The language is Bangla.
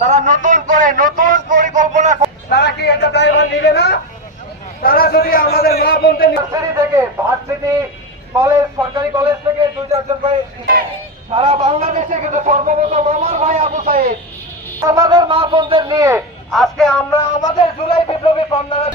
তারা নতুন করে, নতুন পরিকল্পনা তারা কি একটা ড্রাইভার নিবে না? তারা যদি আমাদের মা বোনদের নার্সারি থেকে ভার্সিটি, কলেজ, সরকারি কলেজ থেকে দুই চারজন ভাই সারা বাংলাদেশে কিন্তু সর্বপ্রথম আমার ভাই আবু সাহেব আমাদের মা বোনদের নিয়ে আজকে আমরা আমাদের জুলাই বিপ্লবী কন্যারা